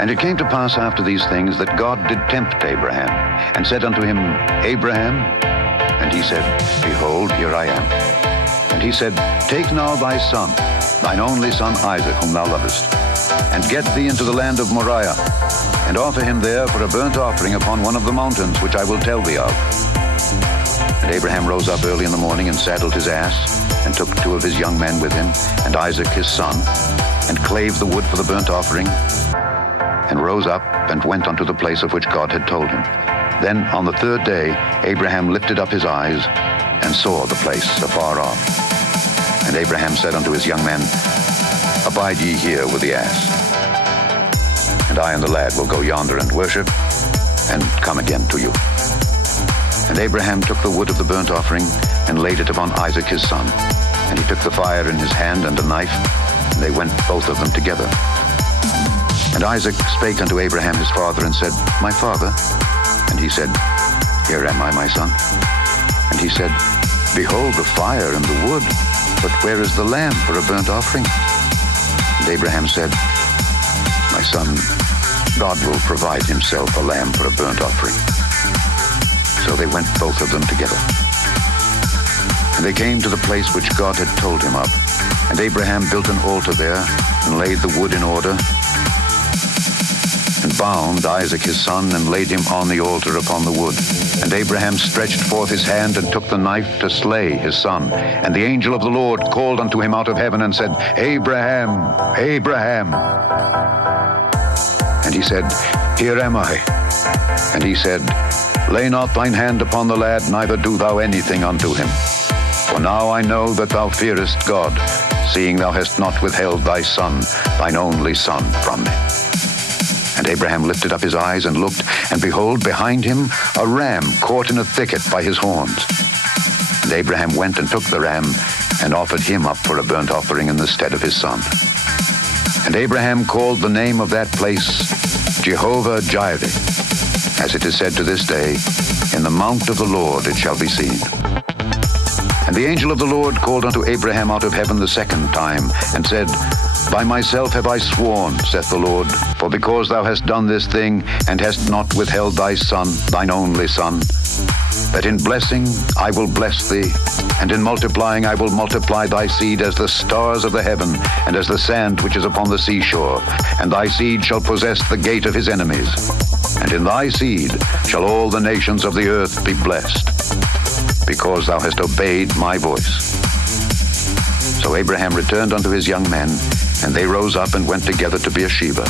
And it came to pass after these things that God did tempt Abraham, and said unto him, Abraham. And he said, Behold, here I am. And he said, Take now thy son, thine only son Isaac, whom thou lovest, and get thee into the land of Moriah, and offer him there for a burnt offering upon one of the mountains which I will tell thee of. And Abraham rose up early in the morning, and saddled his ass, and took 2 of his young men with him, and Isaac his son, and clave the wood for the burnt offering, and rose up and went unto the place of which God had told him. Then on the 3rd day Abraham lifted up his eyes, and saw the place afar off. And Abraham said unto his young men, Abide ye here with the ass, and I and the lad will go yonder and worship, and come again to you. And Abraham took the wood of the burnt offering, and laid it upon Isaac his son. And he took the fire in his hand and a knife, and they went both of them together. And Isaac spake unto Abraham his father, and said, My father? And he said, Here am I, my son. And he said, Behold the fire and the wood, but where is the lamb for a burnt offering? And Abraham said, My son, God will provide himself a lamb for a burnt offering. So they went both of them together. And they came to the place which God had told him of. And Abraham built an altar there, and laid the wood in order, and bound Isaac his son, and laid him on the altar upon the wood. And Abraham stretched forth his hand, and took the knife to slay his son. And the angel of the Lord called unto him out of heaven, and said, Abraham, Abraham. And he said, Here am I. And he said, Lay not thine hand upon the lad, neither do thou anything unto him. For now I know that thou fearest God, seeing thou hast not withheld thy son, thine only son, from me. And Abraham lifted up his eyes and looked, and behold, behind him a ram caught in a thicket by his horns. And Abraham went and took the ram, and offered him up for a burnt offering in the stead of his son. And Abraham called the name of that place Jehovah-Jireh, as it is said to this day, In the mount of the Lord it shall be seen. And the angel of the Lord called unto Abraham out of heaven the 2nd time, and said, By myself have I sworn, saith the Lord, for because thou hast done this thing, and hast not withheld thy son, thine only son, that in blessing I will bless thee, and in multiplying I will multiply thy seed as the stars of the heaven, and as the sand which is upon the seashore. And thy seed shall possess the gate of his enemies. And in thy seed shall all the nations of the earth be blessed, because thou hast obeyed my voice. So Abraham returned unto his young men, and they rose up and went together to Beersheba.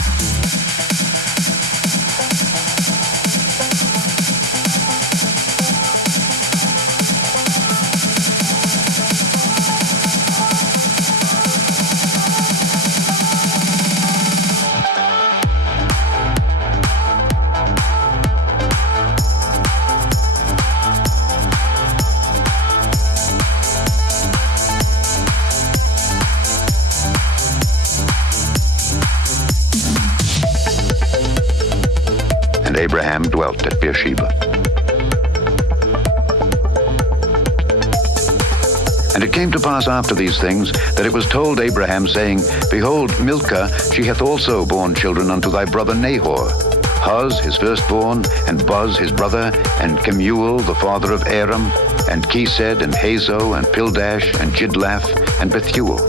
Abraham dwelt at Beersheba. And it came to pass after these things, that it was told Abraham, saying, Behold, Milcah, she hath also borne children unto thy brother Nahor, Huz his firstborn, and Buz his brother, and Kemuel the father of Aram, and Chesed, and Hazo, and Pildash, and Jidlaph, and Bethuel.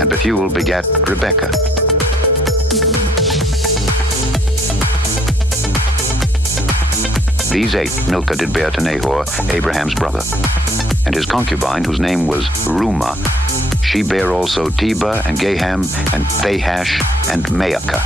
And Bethuel begat Rebekah. These 8 Milcah did bear to Nahor, Abraham's brother. And his concubine, whose name was Rumah, she bare also Tebah, and Gaham, and Thahash, and Maacah.